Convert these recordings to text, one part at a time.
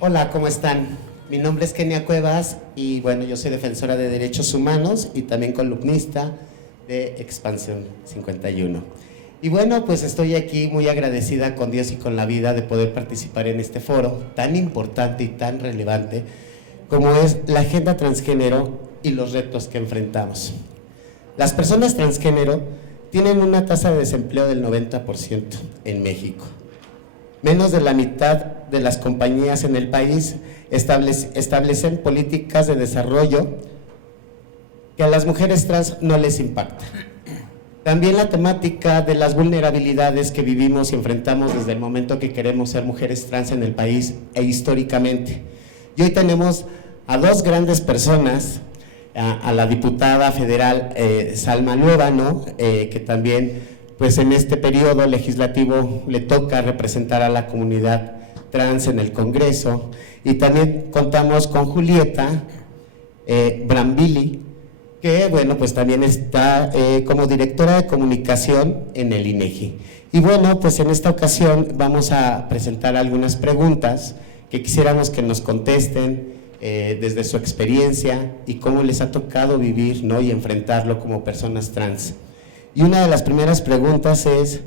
Hola, ¿cómo están? Mi nombre es Kenia Cuevas y bueno, yo soy defensora de derechos humanos y también columnista de Expansión 51. Y bueno, pues estoy aquí muy agradecida con Dios y con la vida de poder participar en este foro tan importante y tan relevante como es la agenda transgénero y los retos que enfrentamos. Las personas transgénero tienen una tasa de desempleo del 90% en México. Menos de la mitad de las compañías en el país establecen políticas de desarrollo que a las mujeres trans no les impacta. También la temática de las vulnerabilidades que vivimos y enfrentamos desde el momento que queremos ser mujeres trans en el país e históricamente. Y hoy tenemos a dos grandes personas, a la diputada federal Salma Luébano, que también pues en este periodo legislativo le toca representar a la comunidad trans en el Congreso, y también contamos con Julieta Brambili, que bueno, pues también está como directora de comunicación en el INEGI. Y bueno, pues en esta ocasión vamos a presentar algunas preguntas que quisiéramos que nos contesten desde su experiencia y cómo les ha tocado vivir, ¿no?, y enfrentarlo como personas trans. Y una de las primeras preguntas es: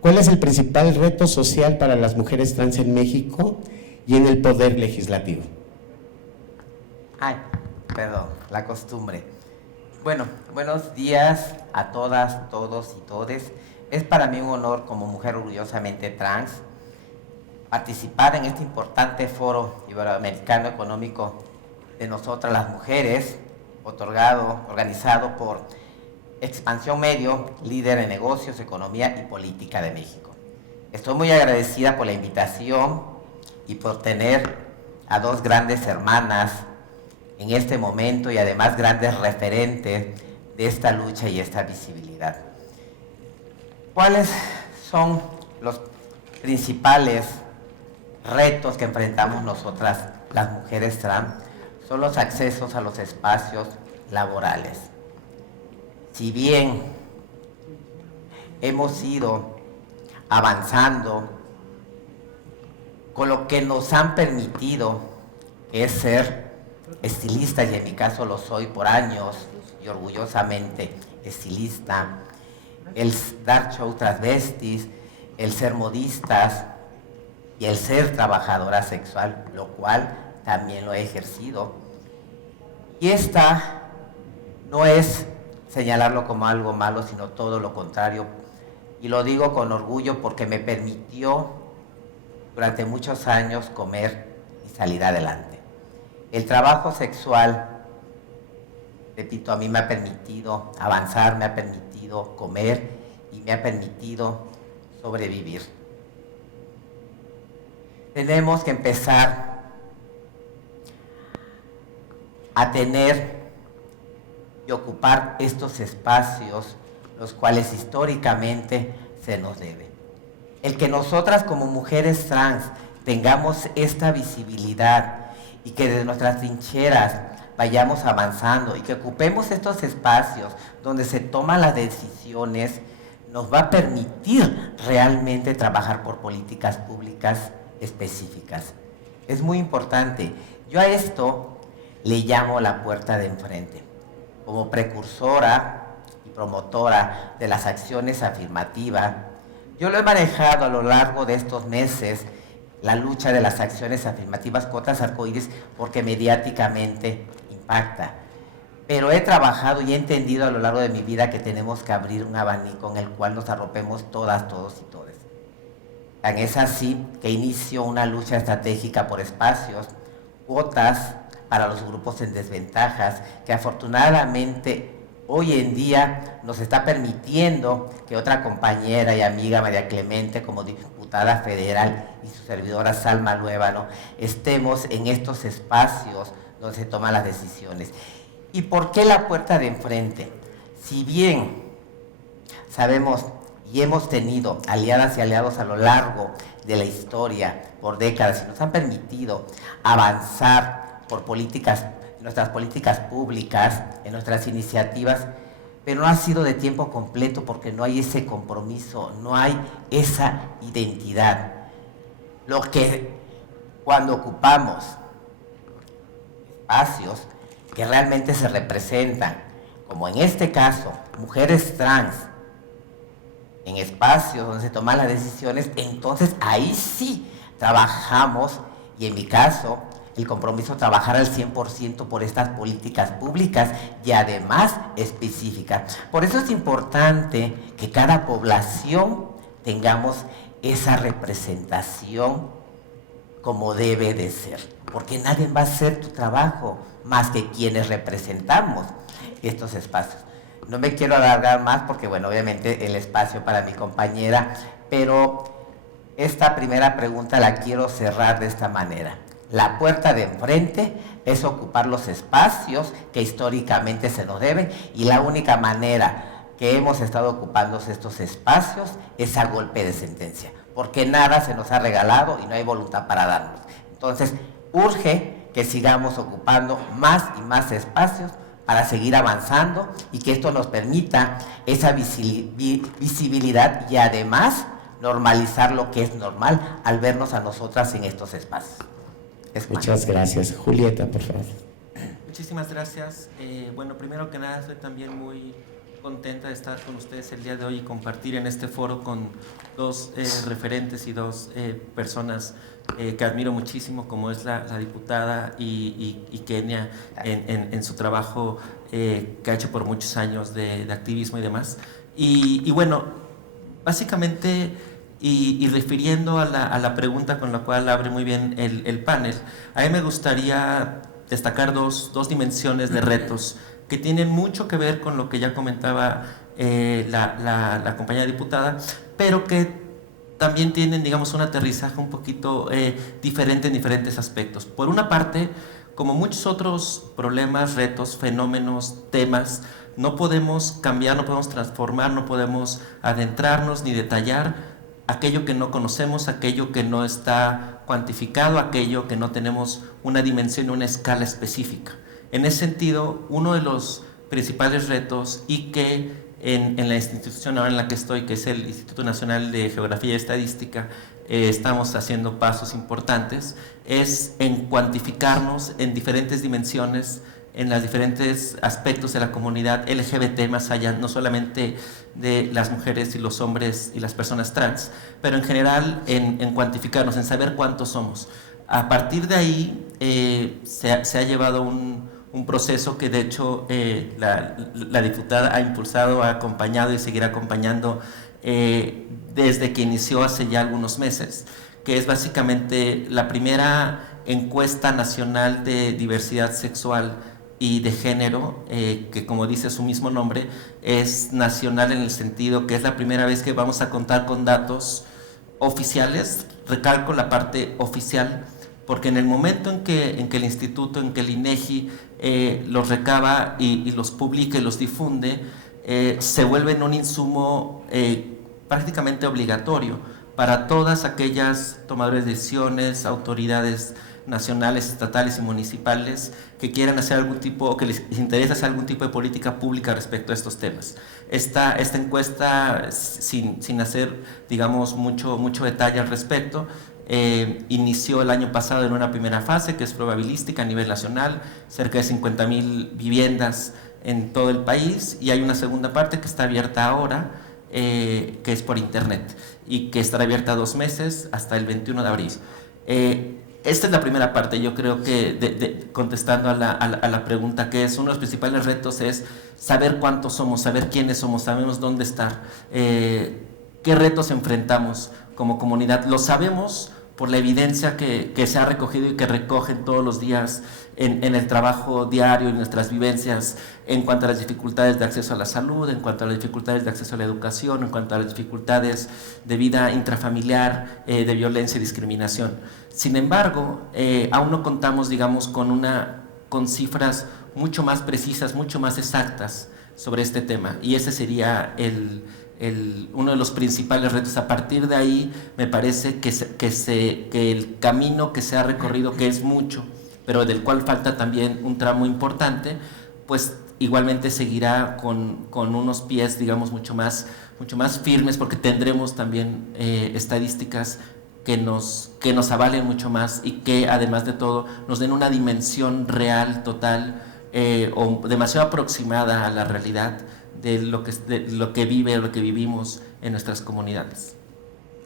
¿cuál es el principal reto social para las mujeres trans en México y en el poder legislativo? Ay, perdón, la costumbre. Bueno, buenos días a todas, todos y todes. Es para mí un honor, como mujer orgullosamente trans, participar en este importante foro iberoamericano económico de nosotras las mujeres, organizado por Expansión Medio, líder en negocios, economía y política de México. Estoy muy agradecida por la invitación y por tener a dos grandes hermanas en este momento y además grandes referentes de esta lucha y esta visibilidad. ¿Cuáles son los principales retos que enfrentamos nosotras las mujeres trans? Son los accesos a los espacios laborales. Si bien hemos ido avanzando con lo que nos han permitido es ser estilistas, y en mi caso lo soy por años y orgullosamente estilista, el dar show transvestis, el ser modistas y el ser trabajadora sexual, lo cual también lo he ejercido. Y esta no es señalarlo como algo malo, sino todo lo contrario. Y lo digo con orgullo porque me permitió durante muchos años comer y salir adelante. El trabajo sexual, repito, a mí me ha permitido avanzar, me ha permitido comer y me ha permitido sobrevivir. Tenemos que empezar a tener y ocupar estos espacios, los cuales históricamente se nos debe. El que nosotras como mujeres trans tengamos esta visibilidad y que desde nuestras trincheras vayamos avanzando y que ocupemos estos espacios donde se toman las decisiones, nos va a permitir realmente trabajar por políticas públicas específicas. Es muy importante. Yo a esto le llamo la puerta de enfrente. Como precursora y promotora de las acciones afirmativas, yo lo he manejado a lo largo de estos meses, la lucha de las acciones afirmativas, cuotas arcoíris, porque mediáticamente impacta. Pero he trabajado y he entendido a lo largo de mi vida que tenemos que abrir un abanico en el cual nos arropemos todas, todos y todes. Tan es así que inicio una lucha estratégica por espacios, cuotas para los grupos en desventajas, que afortunadamente hoy en día nos está permitiendo que otra compañera y amiga, María Clemente, como diputada federal, y su servidora Salma Luébano, estemos en estos espacios donde se toman las decisiones. ¿Y por qué la puerta de enfrente? Si bien sabemos y hemos tenido aliadas y aliados a lo largo de la historia por décadas y nos han permitido avanzar por políticas, nuestras políticas públicas, en nuestras iniciativas, pero no ha sido de tiempo completo porque no hay ese compromiso, no hay esa identidad. Lo que cuando ocupamos espacios que realmente se representan, como en este caso, mujeres trans, en espacios donde se toman las decisiones, entonces ahí sí trabajamos, y en mi caso, el compromiso trabajar al 100% por estas políticas públicas y además específicas. Por eso es importante que cada población tengamos esa representación como debe de ser, porque nadie va a hacer tu trabajo más que quienes representamos estos espacios. No me quiero alargar más porque, bueno, obviamente el espacio para mi compañera, pero esta primera pregunta la quiero cerrar de esta manera. La puerta de enfrente es ocupar los espacios que históricamente se nos deben, y la única manera que hemos estado ocupando estos espacios es a golpe de sentencia, porque nada se nos ha regalado y no hay voluntad para darnos. Entonces, urge que sigamos ocupando más y más espacios para seguir avanzando y que esto nos permita esa visibilidad y además normalizar lo que es normal al vernos a nosotras en estos espacios. Muchas gracias. Julieta, por favor. Muchísimas gracias. Bueno, primero que nada, estoy también muy contenta de estar con ustedes el día de hoy y compartir en este foro con dos referentes y dos personas que admiro muchísimo, como es la diputada y Kenia en su trabajo que ha hecho por muchos años de activismo y demás. Y bueno, básicamente, y refiriendo a la pregunta con la cual abre muy bien el panel, a mí me gustaría destacar dos dimensiones de retos que tienen mucho que ver con lo que ya comentaba la compañera diputada, pero que también tienen, digamos, un aterrizaje un poquito diferente en diferentes aspectos. Por una parte, como muchos otros problemas, retos, fenómenos, temas, no podemos cambiar, no podemos transformar, no podemos adentrarnos ni detallar aquello que no conocemos, aquello que no está cuantificado, aquello que no tenemos una dimensión, una escala específica. En ese sentido, uno de los principales retos, y que en la institución ahora en la que estoy, que es el Instituto Nacional de Geografía y Estadística, estamos haciendo pasos importantes, es en cuantificarnos en diferentes dimensiones, en los diferentes aspectos de la comunidad LGBT, más allá no solamente de las mujeres y los hombres y las personas trans, pero en general en cuantificarnos, en saber cuántos somos. A partir de ahí se ha llevado un proceso que de hecho la diputada ha impulsado, ha acompañado y seguirá acompañando desde que inició hace ya algunos meses, que es básicamente la primera encuesta nacional de diversidad sexual y de género, que como dice su mismo nombre, es nacional en el sentido que es la primera vez que vamos a contar con datos oficiales. Recalco la parte oficial, porque en el momento en que el instituto, en que el INEGI los recaba y los publica y los difunde, se vuelven un insumo prácticamente obligatorio para todas aquellas tomadores de decisiones, autoridades nacionales, estatales y municipales que quieran hacer algún tipo, o que les interesa hacer algún tipo de política pública respecto a estos temas. Esta encuesta, sin hacer, digamos, mucho detalle al respecto, inició el año pasado en una primera fase que es probabilística a nivel nacional, cerca de 50,000 viviendas en todo el país, y hay una segunda parte que está abierta ahora, que es por internet y que estará abierta 2 meses hasta el 21 de abril. Esta es la primera parte. Yo creo que contestando a la pregunta, que es uno de los principales retos, es saber cuántos somos, saber quiénes somos, sabemos dónde estar, qué retos enfrentamos como comunidad. Lo sabemos por la evidencia que se ha recogido y que recogen todos los días en el trabajo diario, en nuestras vivencias, en cuanto a las dificultades de acceso a la salud, en cuanto a las dificultades de acceso a la educación, en cuanto a las dificultades de vida intrafamiliar, de violencia y discriminación. Sin embargo, aún no contamos, digamos, con cifras mucho más precisas, mucho más exactas sobre este tema, y ese sería uno de los principales retos. A partir de ahí me parece que el camino que se ha recorrido, que es mucho, pero del cual falta también un tramo importante, pues igualmente seguirá con unos pies, digamos, mucho más firmes, porque tendremos también estadísticas que nos avalen mucho más y que además de todo nos den una dimensión real, total, o demasiado aproximada a la realidad de lo que vive o lo que vivimos en nuestras comunidades.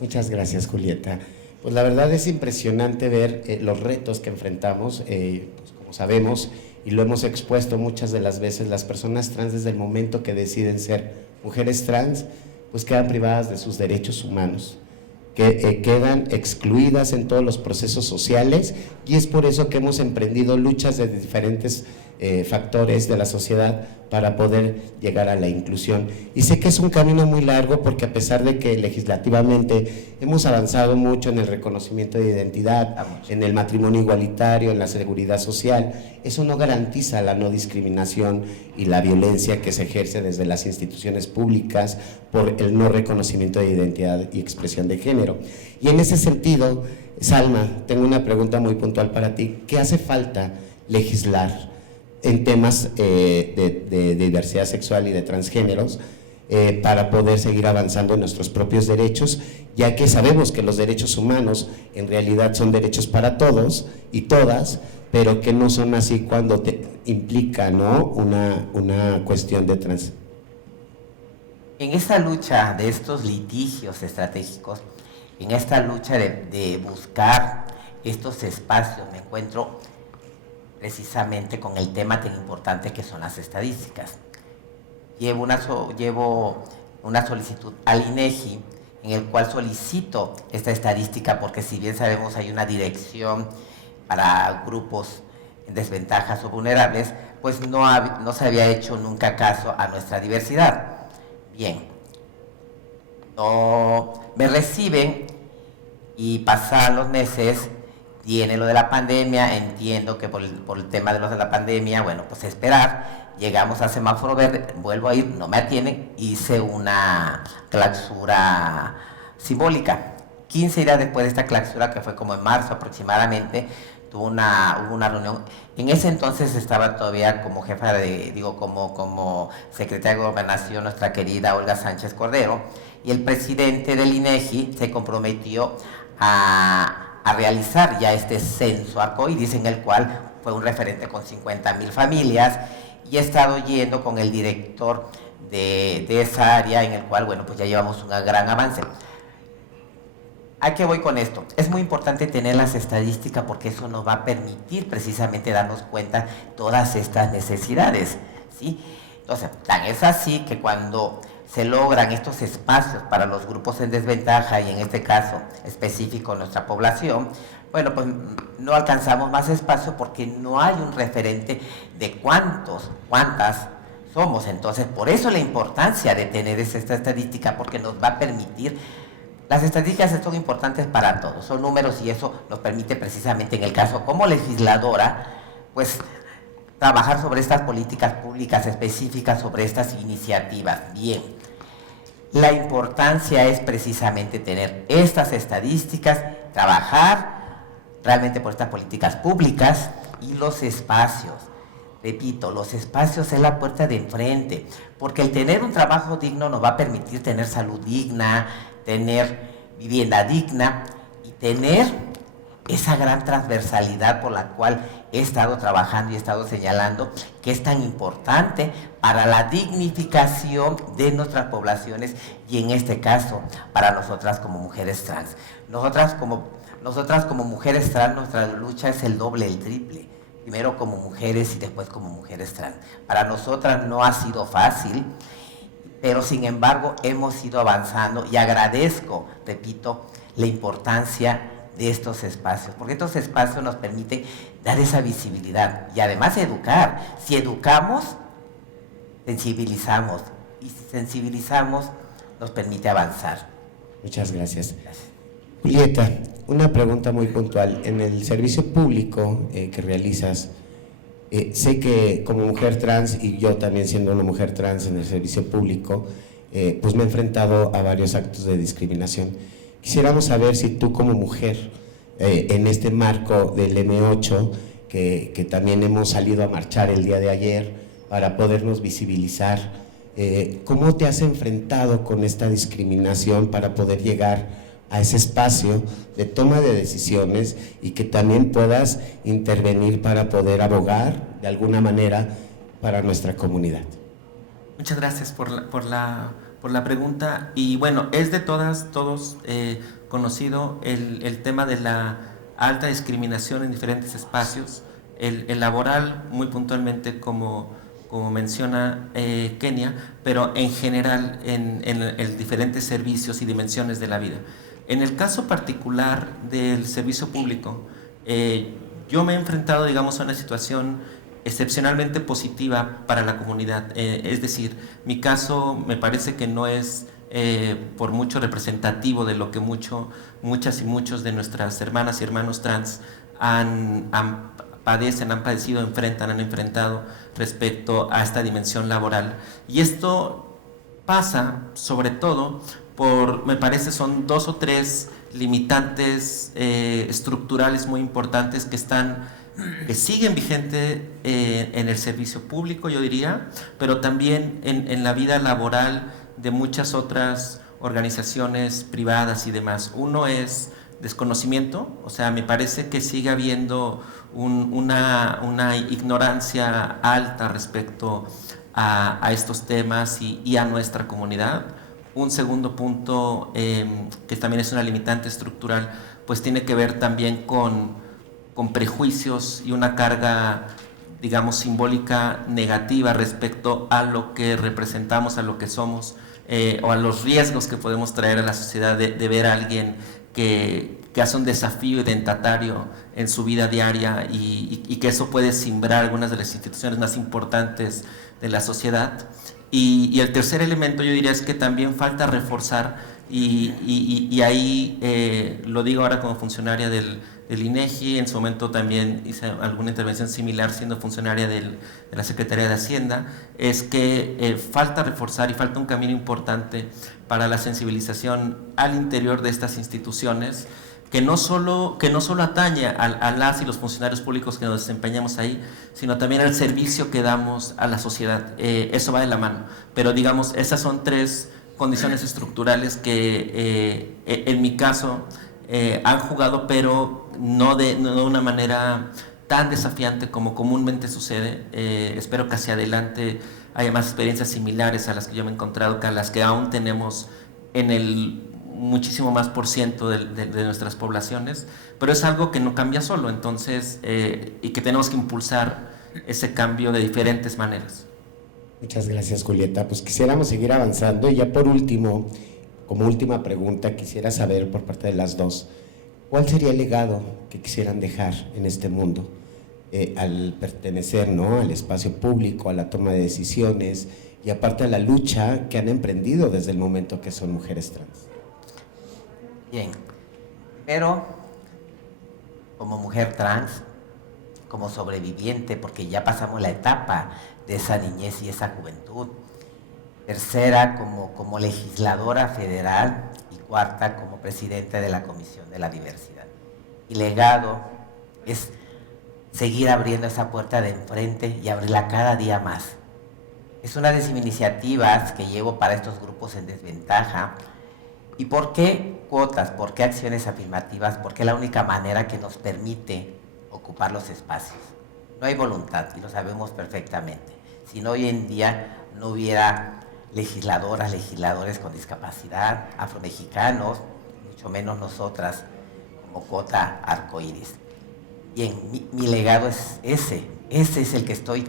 Muchas gracias, Julieta. Pues la verdad es impresionante ver los retos que enfrentamos, pues como sabemos y lo hemos expuesto muchas de las veces, las personas trans desde el momento que deciden ser mujeres trans, pues quedan privadas de sus derechos humanos, que quedan excluidas en todos los procesos sociales, y es por eso que hemos emprendido luchas de diferentes factores de la sociedad para poder llegar a la inclusión. Y sé que es un camino muy largo, porque a pesar de que legislativamente hemos avanzado mucho en el reconocimiento de identidad, en el matrimonio igualitario, en la seguridad social, eso no garantiza la no discriminación y la violencia que se ejerce desde las instituciones públicas por el no reconocimiento de identidad y expresión de género. Y en ese sentido, Salma, tengo una pregunta muy puntual para ti. ¿Qué hace falta legislar en temas de diversidad sexual y de transgéneros para poder seguir avanzando en nuestros propios derechos, ya que sabemos que los derechos humanos en realidad son derechos para todos y todas, pero que no son así cuando te implica, ¿no?, una cuestión de trans? En esta lucha de estos litigios estratégicos, en esta lucha de buscar estos espacios, me encuentro precisamente con el tema tan importante que son las estadísticas. Llevo una solicitud al INEGI en el cual solicito esta estadística, porque si bien sabemos hay una dirección para grupos en desventajas o vulnerables, pues no se había hecho nunca caso a nuestra diversidad. Bien, no me reciben y pasan los meses. Viene lo de la pandemia, entiendo que por el tema de los de la pandemia, bueno, pues esperar, llegamos a semáforo verde, vuelvo a ir, no me atienden, hice una clausura simbólica. 15 días después de esta clausura, que fue como en marzo aproximadamente, hubo una reunión. En ese entonces estaba todavía como jefa como secretaria de Gobernación nuestra querida Olga Sánchez Cordero, y el presidente del INEGI se comprometió a realizar ya este censo arcoíris, en el cual fue un referente con 50,000 familias, y he estado yendo con el director de esa área, en el cual, bueno, pues ya llevamos un gran avance. ¿A qué voy con esto? Es muy importante tener las estadísticas, porque eso nos va a permitir precisamente darnos cuenta de todas estas necesidades, ¿sí? Entonces, tan es así que cuando se logran estos espacios para los grupos en desventaja, y en este caso específico nuestra población, bueno, pues no alcanzamos más espacio porque no hay un referente de cuántas somos. Entonces, por eso la importancia de tener esta estadística, porque nos va a permitir, las estadísticas son importantes para todos, son números, y eso nos permite precisamente en el caso como legisladora, pues trabajar sobre estas políticas públicas específicas, sobre estas iniciativas. Bien, la importancia es precisamente tener estas estadísticas, trabajar realmente por estas políticas públicas y los espacios. Repito, los espacios es la puerta de enfrente, porque el tener un trabajo digno nos va a permitir tener salud digna, tener vivienda digna y tener esa gran transversalidad por la cual he estado trabajando y he estado señalando que es tan importante para la dignificación de nuestras poblaciones, y en este caso para nosotras como mujeres trans. Nosotras como mujeres trans, nuestra lucha es el doble, el triple. Primero como mujeres y después como mujeres trans. Para nosotras no ha sido fácil, pero sin embargo hemos ido avanzando, y agradezco, repito, la importancia de estos espacios, porque estos espacios nos permiten dar esa visibilidad y además educar. Si educamos, sensibilizamos, y si sensibilizamos, nos permite avanzar. Muchas gracias. Julieta, una pregunta muy puntual. En el servicio público que realizas, sé que como mujer trans, y yo también siendo una mujer trans en el servicio público, pues me he enfrentado a varios actos de discriminación. Quisiéramos saber si tú como mujer, en este marco del M8, que también hemos salido a marchar el día de ayer para podernos visibilizar, ¿cómo te has enfrentado con esta discriminación para poder llegar a ese espacio de toma de decisiones y que también puedas intervenir para poder abogar de alguna manera para nuestra comunidad. Muchas gracias por la pregunta. Y bueno, es de todos conocido el tema de la alta discriminación en diferentes espacios, el laboral muy puntualmente como menciona Kenia, pero en general en diferentes servicios y dimensiones de la vida. En el caso particular del servicio público, yo me he enfrentado, digamos, a una situación excepcionalmente positiva para la comunidad. Es decir, mi caso me parece que no es por mucho representativo de lo que muchas y muchos de nuestras hermanas y hermanos trans han padecido, han enfrentado respecto a esta dimensión laboral. Y esto pasa sobre todo me parece son 2 o 3 limitantes estructurales muy importantes que siguen vigentes en el servicio público, yo diría, pero también en la vida laboral de muchas otras organizaciones privadas y demás. Uno es desconocimiento, o sea, me parece que sigue habiendo una ignorancia alta respecto a estos temas y a nuestra comunidad. Un segundo punto, que también es una limitante estructural, pues tiene que ver también con prejuicios y una carga, digamos, simbólica negativa respecto a lo que representamos, a lo que somos, o a los riesgos que podemos traer a la sociedad de ver a alguien que hace un desafío identitario en su vida diaria y que eso puede simbrar algunas de las instituciones más importantes de la sociedad. Y el tercer elemento, yo diría, es que también falta reforzar, y ahí lo digo ahora como funcionaria del INEGI, en su momento también hice alguna intervención similar siendo funcionaria de la Secretaría de Hacienda, es que falta reforzar y falta un camino importante para la sensibilización al interior de estas instituciones, que no solo atañe a las y los funcionarios públicos que nos desempeñamos ahí, sino también al servicio que damos a la sociedad. Eso va de la mano. Pero digamos, esas son 3 condiciones estructurales que en mi caso han jugado, pero no de una manera tan desafiante como comúnmente sucede. Espero que hacia adelante haya más experiencias similares a las que yo me he encontrado, que a las que aún tenemos en el muchísimo más por ciento de nuestras poblaciones, pero es algo que no cambia solo, entonces, y que tenemos que impulsar ese cambio de diferentes maneras. Muchas gracias, Julieta. Pues quisiéramos seguir avanzando y ya por último, como última pregunta, quisiera saber por parte de las dos, ¿cuál sería el legado que quisieran dejar en este mundo al pertenecer, ¿no?, al espacio público, a la toma de decisiones y aparte a la lucha que han emprendido desde el momento que son mujeres trans? Bien, pero como mujer trans, como sobreviviente, porque ya pasamos la etapa de esa niñez y esa juventud. Tercera, como legisladora federal, y cuarta, como presidenta de la Comisión de la Diversidad. Y legado es seguir abriendo esa puerta de enfrente y abrirla cada día más. Es una de las iniciativas que llevo para estos grupos en desventaja. ¿Y por qué cuotas? ¿Por qué acciones afirmativas? Porque es la única manera que nos permite ocupar los espacios. No hay voluntad, y lo sabemos perfectamente. Si no, hoy en día no hubiera legisladoras, legisladores con discapacidad, afromexicanos, mucho menos nosotras, como cuota arcoíris. Bien, mi legado es ese es el que estoy,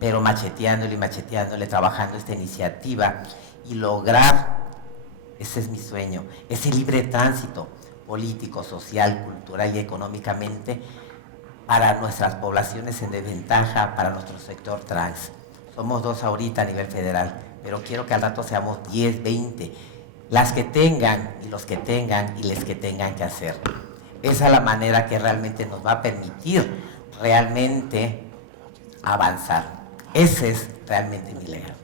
pero macheteándole, trabajando esta iniciativa y lograr. Ese es mi sueño, ese libre tránsito político, social, cultural y económicamente para nuestras poblaciones en desventaja, para nuestro sector trans. Somos 2 ahorita a nivel federal, pero quiero que al rato seamos 10, 20, las que tengan y los que tengan y les que tengan que hacer. Esa es la manera que realmente nos va a permitir realmente avanzar. Ese es realmente mi legado.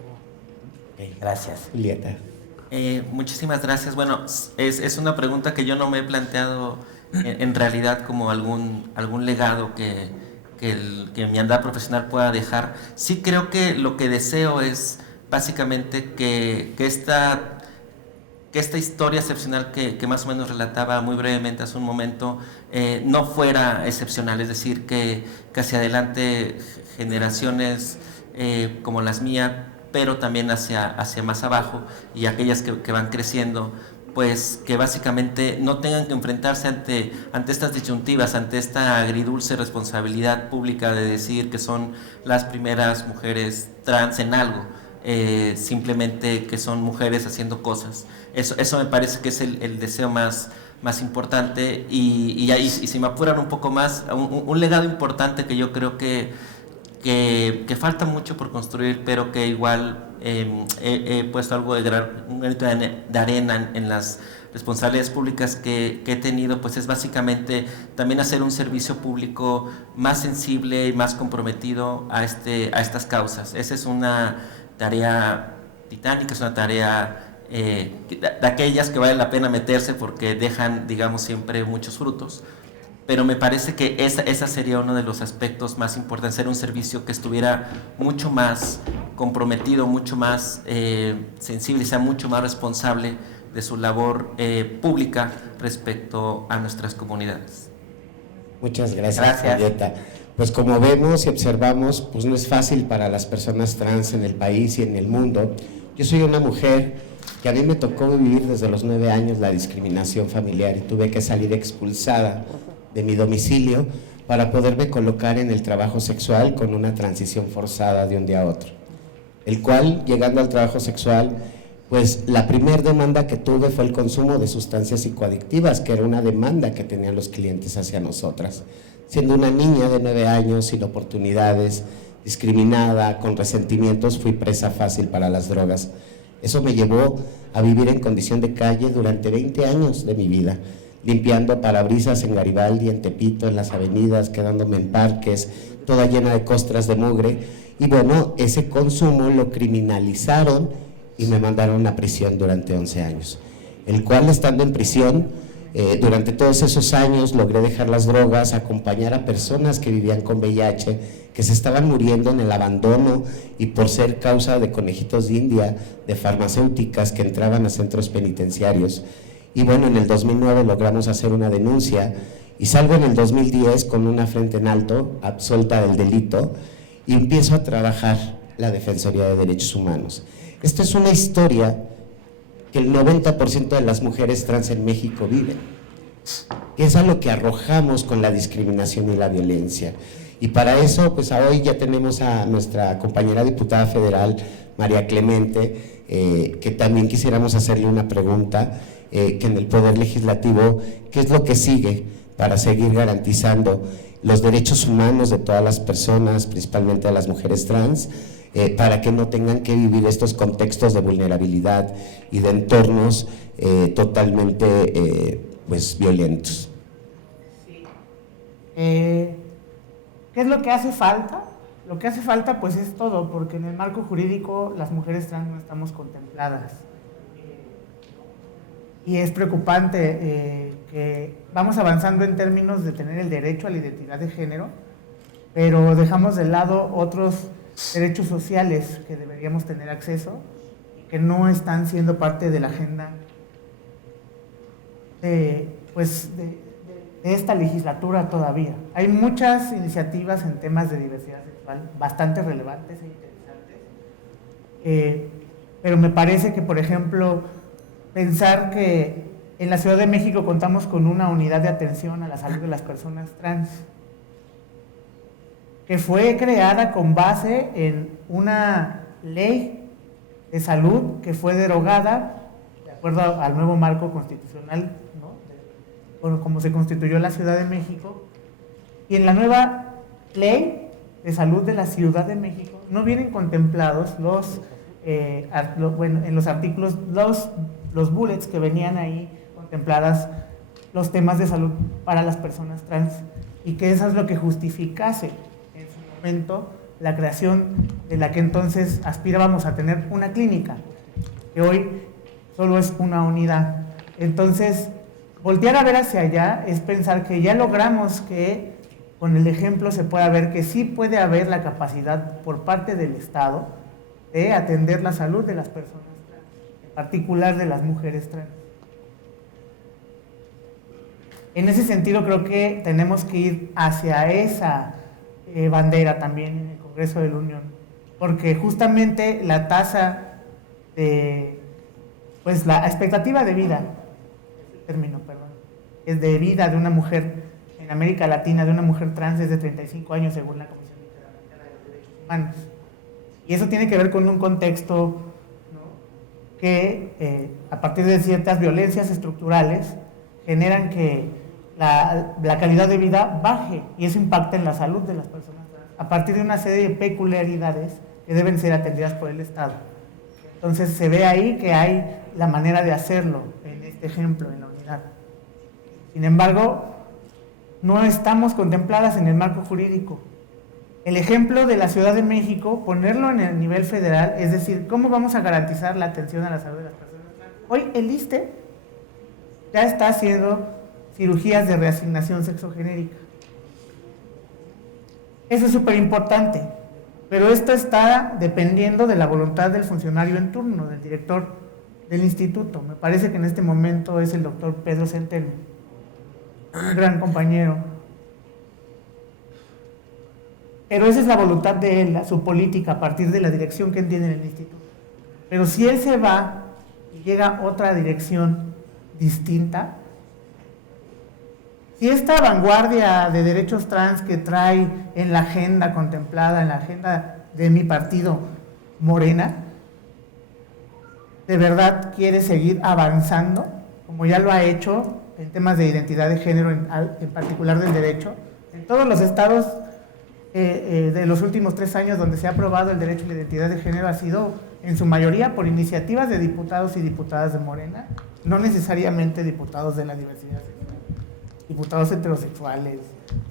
Gracias. Julieta. Muchísimas gracias. Bueno, es una pregunta que yo no me he planteado en realidad como algún legado que mi andar profesional pueda dejar. Sí creo que lo que deseo es básicamente que que esta historia excepcional que más o menos relataba muy brevemente hace un momento no fuera excepcional, es decir, que hacia adelante generaciones como las mías, pero también hacia más abajo, y aquellas que van creciendo, pues que básicamente no tengan que enfrentarse ante estas disyuntivas, ante esta agridulce responsabilidad pública de decir que son las primeras mujeres trans en algo, simplemente que son mujeres haciendo cosas. Eso me parece que es el deseo más importante, y si me apuran un poco más, un legado importante que yo creo que falta mucho por construir, pero que igual he puesto algo un granito de arena en las responsabilidades públicas que he tenido, pues es básicamente también hacer un servicio público más sensible y más comprometido a estas causas. Esa es una tarea titánica, es una tarea de aquellas que vale la pena meterse porque dejan, digamos, siempre muchos frutos. Pero me parece que esa sería uno de los aspectos más importantes, ser un servicio que estuviera mucho más comprometido, mucho más sensible y sea mucho más responsable de su labor pública respecto a nuestras comunidades. Muchas gracias, Julieta. Pues como vemos y observamos, pues no es fácil para las personas trans en el país y en el mundo. Yo soy una mujer que a mí me tocó vivir desde los 9 años la discriminación familiar y tuve que salir expulsada de mi domicilio para poderme colocar en el trabajo sexual con una transición forzada de un día a otro. El cual, llegando al trabajo sexual, pues la primera demanda que tuve fue el consumo de sustancias psicoadictivas, que era una demanda que tenían los clientes hacia nosotras. Siendo una niña de 9 años, sin oportunidades, discriminada, con resentimientos, fui presa fácil para las drogas. Eso me llevó a vivir en condición de calle durante 20 años de mi vida, limpiando parabrisas en Garibaldi, en Tepito, en las avenidas, quedándome en parques, toda llena de costras de mugre. Y bueno, ese consumo lo criminalizaron y me mandaron a prisión durante 11 años. El cual, estando en prisión, durante todos esos años logré dejar las drogas, acompañar a personas que vivían con VIH, que se estaban muriendo en el abandono y por ser causa de conejitos de India, de farmacéuticas que entraban a centros penitenciarios. Y bueno, en el 2009 logramos hacer una denuncia y salgo en el 2010 con una frente en alto, absuelta del delito, y empiezo a trabajar la Defensoría de Derechos Humanos. Esta es una historia que el 90% de las mujeres trans en México viven, que es a lo que arrojamos con la discriminación y la violencia. Y para eso, pues hoy ya tenemos a nuestra compañera diputada federal, María Clemente, que también quisiéramos hacerle una pregunta, que en el Poder Legislativo, ¿qué es lo que sigue para seguir garantizando los derechos humanos de todas las personas, principalmente de las mujeres trans, para que no tengan que vivir estos contextos de vulnerabilidad y de entornos totalmente pues violentos? Sí. ¿Qué es lo que hace falta? Lo que hace falta pues es todo, porque en el marco jurídico las mujeres trans no estamos contempladas. Y es preocupante que vamos avanzando en términos de tener el derecho a la identidad de género, pero dejamos de lado otros derechos sociales que deberíamos tener acceso y que no están siendo parte de la agenda de esta legislatura todavía. Hay muchas iniciativas en temas de diversidad sexual bastante relevantes e interesantes, pero me parece que, por ejemplo, pensar que en la Ciudad de México contamos con una unidad de atención a la salud de las personas trans, que fue creada con base en una ley de salud que fue derogada de acuerdo al nuevo marco constitucional, ¿no? Como se constituyó la Ciudad de México. Y en la nueva ley de salud de la Ciudad de México no vienen contemplados en los artículos, los bullets que venían ahí contempladas los temas de salud para las personas trans, y que eso es lo que justificase en su momento la creación de la que entonces aspirábamos a tener una clínica, que hoy solo es una unidad. Entonces, voltear a ver hacia allá es pensar que ya logramos que con el ejemplo se pueda ver que sí puede haber la capacidad por parte del Estado de atender la salud de las personas trans. particular de las mujeres trans. En ese sentido creo que tenemos que ir hacia esa bandera también en el Congreso de la Unión, porque justamente la tasa de, pues la expectativa de vida, es de vida de una mujer en América Latina, de una mujer trans, es de 35 años según la Comisión Interamericana de los Derechos Humanos. Y eso tiene que ver con un contexto, ¿no?, que a partir de ciertas violencias estructurales generan que la calidad de vida baje, y eso impacta en la salud de las personas trans, a partir de una serie de peculiaridades que deben ser atendidas por el Estado. Entonces se ve ahí que hay la manera de hacerlo en este ejemplo, en la unidad. Sin embargo, no estamos contempladas en el marco jurídico. El ejemplo de la Ciudad de México, ponerlo en el nivel federal, es decir, ¿cómo vamos a garantizar la atención a la salud de las personas trans? Hoy el ISSSTE ya está haciendo cirugías de reasignación sexogenérica. Eso es súper importante, pero esto está dependiendo de la voluntad del funcionario en turno, del director del instituto. Me parece que en este momento es el doctor Pedro Centeno, un gran compañero. Pero esa es la voluntad de él, su política, a partir de la dirección que él tiene en el instituto. Pero si él se va y llega otra dirección distinta, si esta vanguardia de derechos trans que trae en la agenda contemplada, en la agenda de mi partido, Morena, de verdad quiere seguir avanzando, como ya lo ha hecho en temas de identidad de género, en particular del derecho, en todos los estados de los últimos 3 años donde se ha aprobado el derecho a la identidad de género, ha sido en su mayoría por iniciativas de diputados y diputadas de Morena, no necesariamente diputados de la diversidad sexual, diputados heterosexuales,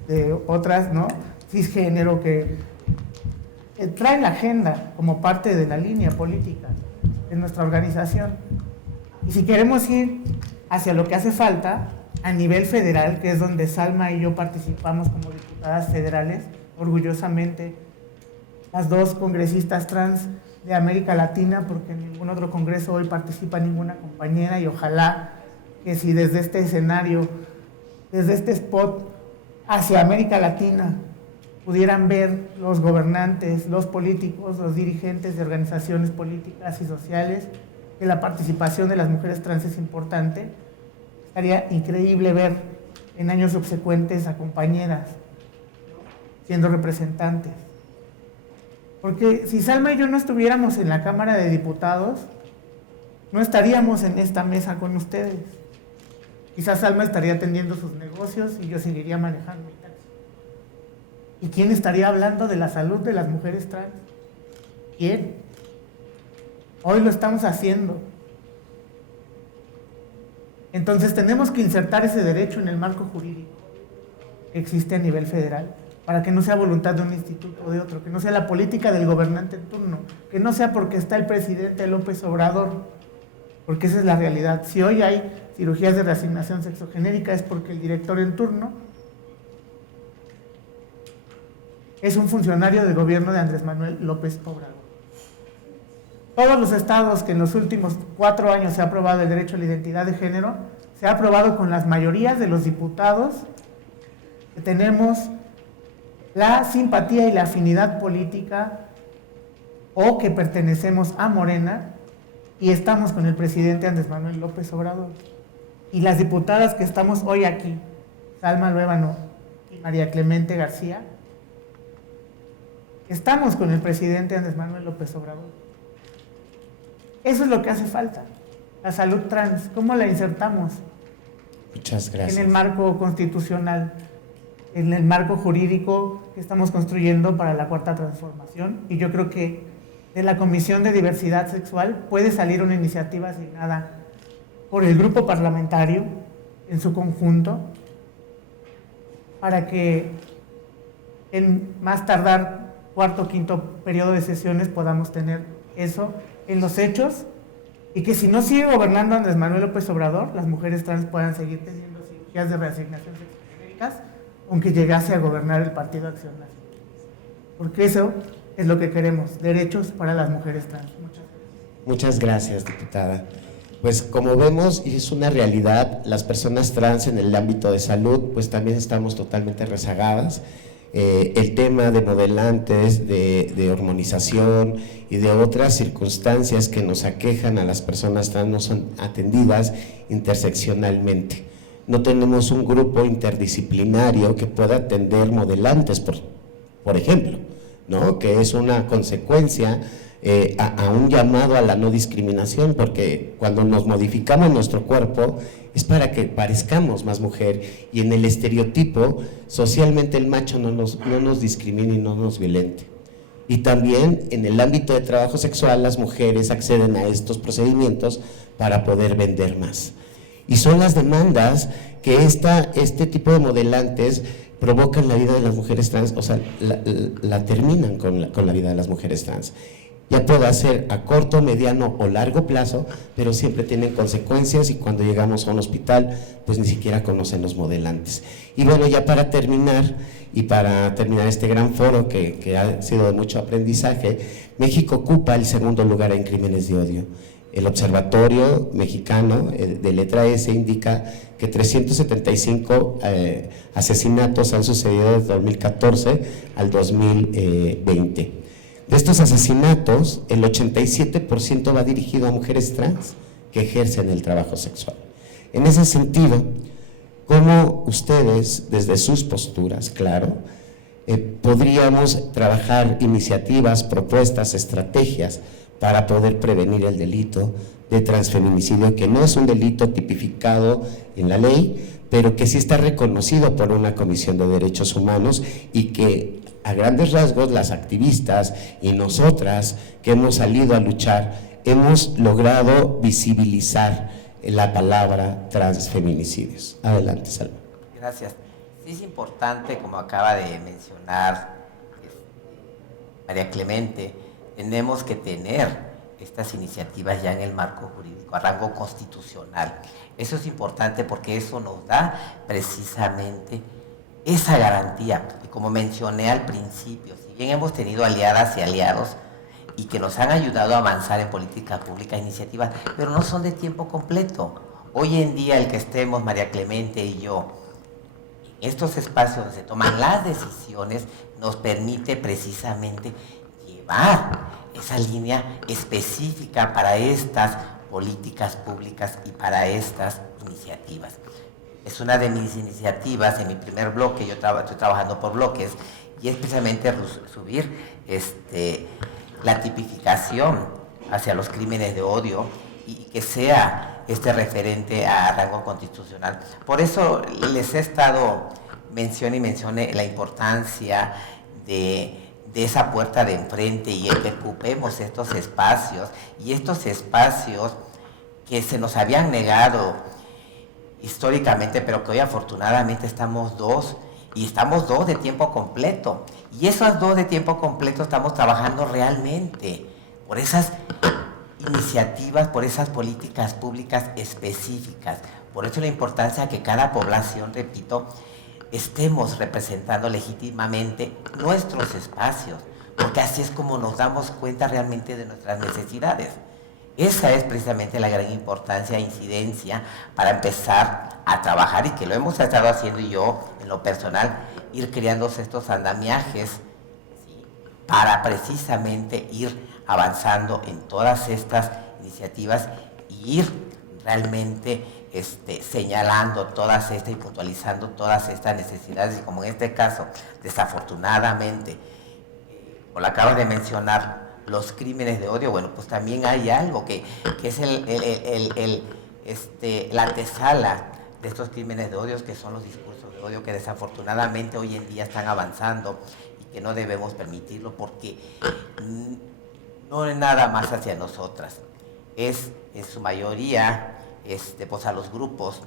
de otras, ¿no?, cisgénero, que traen la agenda como parte de la línea política de nuestra organización. Y si queremos ir hacia lo que hace falta a nivel federal, que es donde Salma y yo participamos como diputadas federales, orgullosamente, las 2 congresistas trans de América Latina, porque en ningún otro congreso hoy participa ninguna compañera, y ojalá que si desde este escenario, desde este spot hacia América Latina, pudieran ver los gobernantes, los políticos, los dirigentes de organizaciones políticas y sociales que la participación de las mujeres trans es importante. Estaría increíble ver en años subsecuentes a compañeras siendo representantes. Porque si Salma y yo no estuviéramos en la Cámara de Diputados, no estaríamos en esta mesa con ustedes. Quizás Salma estaría atendiendo sus negocios y yo seguiría manejando mi taxi. ¿Y quién estaría hablando de la salud de las mujeres trans? ¿Quién? Hoy lo estamos haciendo. Entonces tenemos que insertar ese derecho en el marco jurídico que existe a nivel federal, para que no sea voluntad de un instituto o de otro, que no sea la política del gobernante en turno, que no sea porque está el presidente López Obrador, porque esa es la realidad. Si hoy hay cirugías de reasignación sexogenérica es porque el director en turno es un funcionario del gobierno de Andrés Manuel López Obrador. Todos los estados que en los últimos 4 años se ha aprobado el derecho a la identidad de género, se ha aprobado con las mayorías de los diputados que tenemos la simpatía y la afinidad política o que pertenecemos a Morena y estamos con el presidente Andrés Manuel López Obrador. Y las diputadas que estamos hoy aquí, Salma Luébano y María Clemente García, estamos con el presidente Andrés Manuel López Obrador. Eso es lo que hace falta. La salud trans, ¿cómo la insertamos? Muchas gracias. En el marco constitucional, en el marco jurídico que estamos construyendo para la Cuarta Transformación. Y yo creo que de la Comisión de Diversidad Sexual puede salir una iniciativa asignada por el grupo parlamentario en su conjunto para que en más tardar 4º o 5º periodo de sesiones podamos tener eso en los hechos, y que si no sigue gobernando Andrés Manuel López Obrador, las mujeres trans puedan seguir teniendo cirugías de reasignación sexogenéricas, aunque llegase a gobernar el Partido Acción Nacional. Porque eso es lo que queremos, derechos para las mujeres trans. Muchas gracias. Muchas gracias, diputada. Pues como vemos, y es una realidad, las personas trans en el ámbito de salud, pues también estamos totalmente rezagadas. El tema de modelantes, de hormonización y de otras circunstancias que nos aquejan a las personas trans no son atendidas interseccionalmente. No tenemos un grupo interdisciplinario que pueda atender modelantes, por ejemplo, ¿no? Que es una consecuencia a un llamado a la no discriminación, porque cuando nos modificamos nuestro cuerpo es para que parezcamos más mujer, y en el estereotipo socialmente el macho no nos discrimina y no nos violente. Y también en el ámbito de trabajo sexual las mujeres acceden a estos procedimientos para poder vender más. Y son las demandas que este tipo de modelantes provocan la vida de las mujeres trans, o sea, la terminan con la vida de las mujeres trans. Ya puede ser a corto, mediano o largo plazo, pero siempre tienen consecuencias, y cuando llegamos a un hospital, pues ni siquiera conocen los modelantes. Y bueno, ya para terminar este gran foro que ha sido de mucho aprendizaje, México ocupa el segundo lugar en crímenes de odio. El Observatorio Mexicano de Letra S indica que 375 asesinatos han sucedido desde 2014 al 2020. De estos asesinatos, el 87% va dirigido a mujeres trans que ejercen el trabajo sexual. En ese sentido, ¿cómo ustedes, desde sus posturas, claro, podríamos trabajar iniciativas, propuestas, estrategias para poder prevenir el delito de transfeminicidio, que no es un delito tipificado en la ley, pero que sí está reconocido por una Comisión de Derechos Humanos, y que a grandes rasgos las activistas y nosotras que hemos salido a luchar hemos logrado visibilizar la palabra transfeminicidios? Adelante, Salma. Gracias. Sí, es importante, como acaba de mencionar María Clemente, tenemos que tener estas iniciativas ya en el marco jurídico, a rango constitucional. Eso es importante porque eso nos da precisamente esa garantía. Y como mencioné al principio, si bien hemos tenido aliadas y aliados y que nos han ayudado a avanzar en política pública, iniciativas, pero no son de tiempo completo. Hoy en día el que estemos María Clemente y yo en estos espacios donde se toman las decisiones nos permite precisamente llevar esa línea específica para estas políticas públicas y para estas iniciativas. Es una de mis iniciativas en mi primer bloque. Yo estoy trabajando por bloques, y es precisamente subir la tipificación hacia los crímenes de odio, y que sea referente a rango constitucional. Por eso les he estado mencione la importancia de esa puerta de enfrente, y el que ocupemos estos espacios que se nos habían negado históricamente, pero que hoy afortunadamente estamos dos de tiempo completo, y esos dos de tiempo completo estamos trabajando realmente por esas iniciativas, por esas políticas públicas específicas. Por eso la importancia que cada población, repito, estemos representando legítimamente nuestros espacios, porque así es como nos damos cuenta realmente de nuestras necesidades. Esa es precisamente la gran importancia e incidencia para empezar a trabajar, y que lo hemos estado haciendo yo en lo personal, ir creando estos andamiajes, ¿sí?, para precisamente ir avanzando en todas estas iniciativas y ir realmente señalando todas estas y puntualizando todas estas necesidades. Y como en este caso, desafortunadamente, como lo acabas de mencionar, los crímenes de odio, bueno, pues también hay algo que es la antesala de estos crímenes de odio, que son los discursos de odio, que desafortunadamente hoy en día están avanzando y que no debemos permitirlo, porque no es nada más hacia nosotras, es en su mayoría pues a los grupos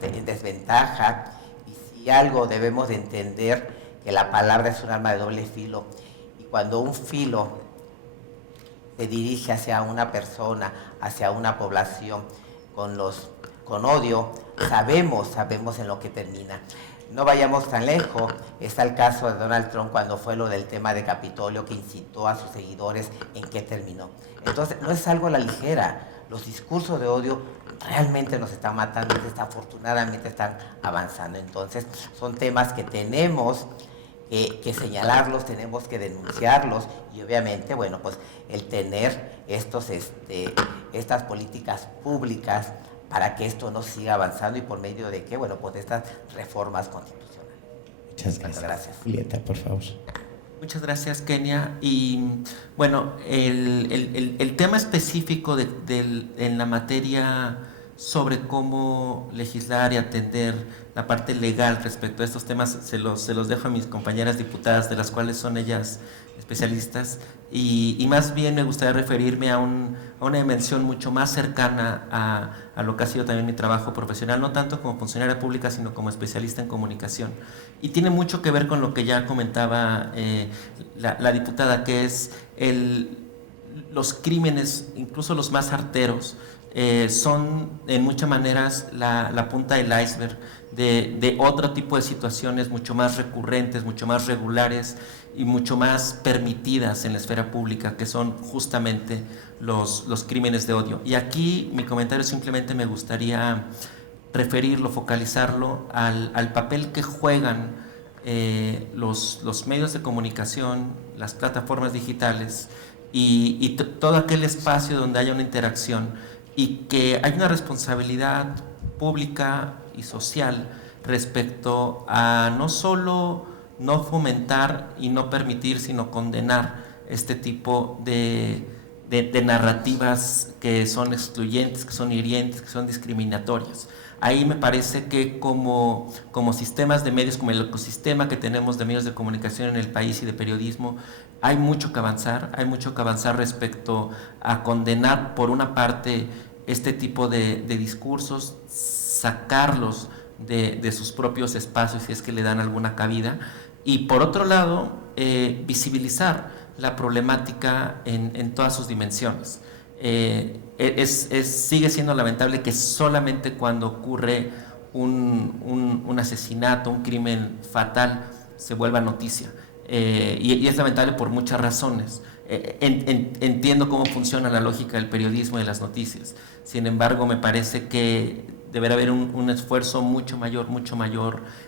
en desventaja. Y si algo debemos de entender, que la palabra es un arma de doble filo, y cuando un filo se dirige hacia una persona, hacia una población con odio, sabemos en lo que termina. No vayamos tan lejos, está el caso de Donald Trump cuando fue lo del tema de Capitolio que incitó a sus seguidores, ¿en qué terminó? Entonces, no es algo a la ligera. Los discursos de odio realmente nos están matando, desafortunadamente están avanzando. Entonces, son temas que tenemos que señalarlos, tenemos que denunciarlos y obviamente, bueno, pues el tener estas políticas públicas para que esto no siga avanzando y por medio de qué, bueno, pues estas reformas constitucionales. Muchas gracias. Julieta, por favor. Muchas gracias, Kenia. Y bueno, el tema específico en la materia sobre cómo legislar y atender la parte legal respecto a estos temas, se los dejo a mis compañeras diputadas, de las cuales son ellas especialistas, y más bien me gustaría referirme a una dimensión mucho más cercana a lo que ha sido también mi trabajo profesional, no tanto como funcionaria pública, sino como especialista en comunicación. Y tiene mucho que ver con lo que ya comentaba la diputada, que es los crímenes, incluso los más arteros, son en muchas maneras la punta del iceberg de otro tipo de situaciones mucho más recurrentes, mucho más regulares y mucho más permitidas en la esfera pública, que son justamente los crímenes de odio. Y aquí mi comentario simplemente me gustaría referirlo, focalizarlo al papel que juegan los medios de comunicación, las plataformas digitales y todo aquel espacio donde haya una interacción, y que hay una responsabilidad pública y social respecto a no solo no fomentar y no permitir, sino condenar este tipo de narrativas que son excluyentes, que son hirientes, que son discriminatorias. Ahí me parece que como sistemas de medios, como el ecosistema que tenemos de medios de comunicación en el país y de periodismo, hay mucho que avanzar respecto a condenar por una parte este tipo de discursos, sacarlos de sus propios espacios si es que le dan alguna cabida, y por otro lado visibilizar la problemática en todas sus dimensiones. Sigue siendo lamentable que solamente cuando ocurre un asesinato, un crimen fatal, se vuelva noticia. Y es lamentable por muchas razones. Entiendo cómo funciona la lógica del periodismo y de las noticias. Sin embargo, me parece que deberá haber un esfuerzo mucho mayor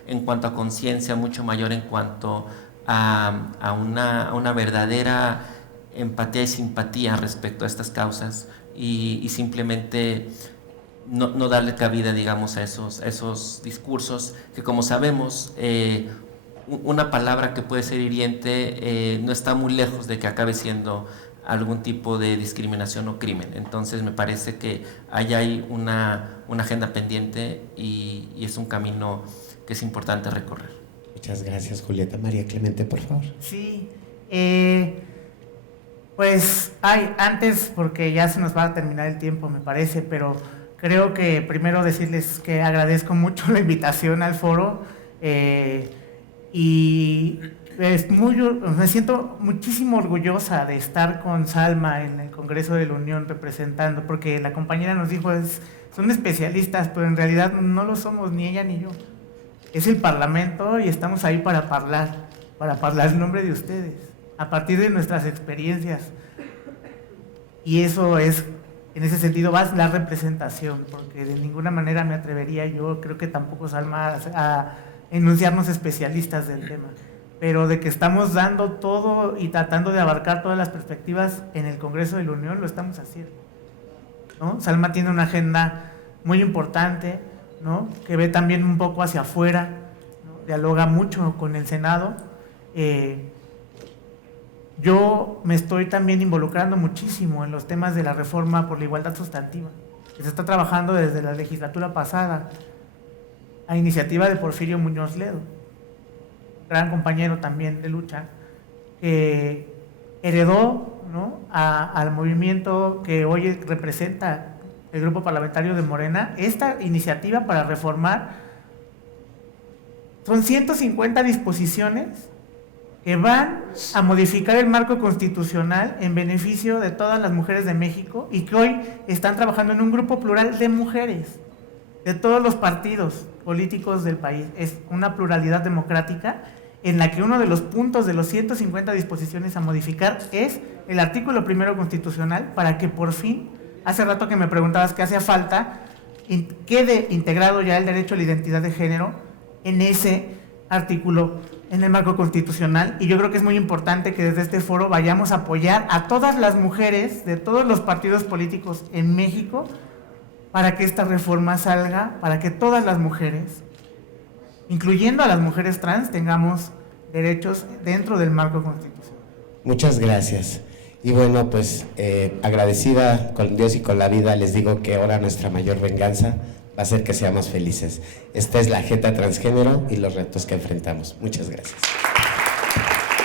en cuanto a conciencia, mucho mayor en cuanto a una verdadera empatía y simpatía respecto a estas causas, y simplemente no darle cabida, digamos, a esos discursos que, como sabemos, una palabra que puede ser hiriente no está muy lejos de que acabe siendo algún tipo de discriminación o crimen. Entonces me parece que ahí hay una agenda pendiente y es un camino que es importante recorrer. Muchas gracias, Julieta. María Clemente, por favor. Sí, pues antes, porque ya se nos va a terminar el tiempo, me parece, pero creo que primero decirles que agradezco mucho la invitación al foro, y me siento muchísimo orgullosa de estar con Salma en el Congreso de la Unión representando, porque la compañera nos dijo, son especialistas, pero en realidad no lo somos ni ella ni yo. Es el Parlamento y estamos ahí para hablar en nombre de ustedes, a partir de nuestras experiencias. Y eso es, en ese sentido, va la representación, porque de ninguna manera me atrevería yo, creo que tampoco Salma, a enunciarnos especialistas del tema, pero de que estamos dando todo y tratando de abarcar todas las perspectivas en el Congreso de la Unión, lo estamos haciendo, ¿no? Salma tiene una agenda muy importante, ¿no?, que ve también un poco hacia afuera, ¿no?, dialoga mucho con el Senado. Yo me estoy también involucrando muchísimo en los temas de la reforma por la igualdad sustantiva, que se está trabajando desde la legislatura pasada, a iniciativa de Porfirio Muñoz Ledo, gran compañero también de lucha, que heredó, ¿no?, al movimiento que hoy representa el grupo parlamentario de Morena, esta iniciativa para reformar. Son 150 disposiciones que van a modificar el marco constitucional en beneficio de todas las mujeres de México, y que hoy están trabajando en un grupo plural de mujeres. de todos los partidos políticos del país. Es una pluralidad democrática en la que uno de los puntos de los 150 disposiciones a modificar es el artículo 1 constitucional, para que por fin, hace rato que me preguntabas qué hacía falta, quede integrado ya el derecho a la identidad de género en ese artículo, en el marco constitucional. Y yo creo que es muy importante que desde este foro vayamos a apoyar a todas las mujeres de todos los partidos políticos en México para que esta reforma salga, para que todas las mujeres, incluyendo a las mujeres trans, tengamos derechos dentro del marco constitucional. Muchas gracias. Y bueno, pues agradecida con Dios y con la vida, les digo que ahora nuestra mayor venganza va a ser que seamos felices. Esta es la Jeta Transgénero y los retos que enfrentamos. Muchas gracias.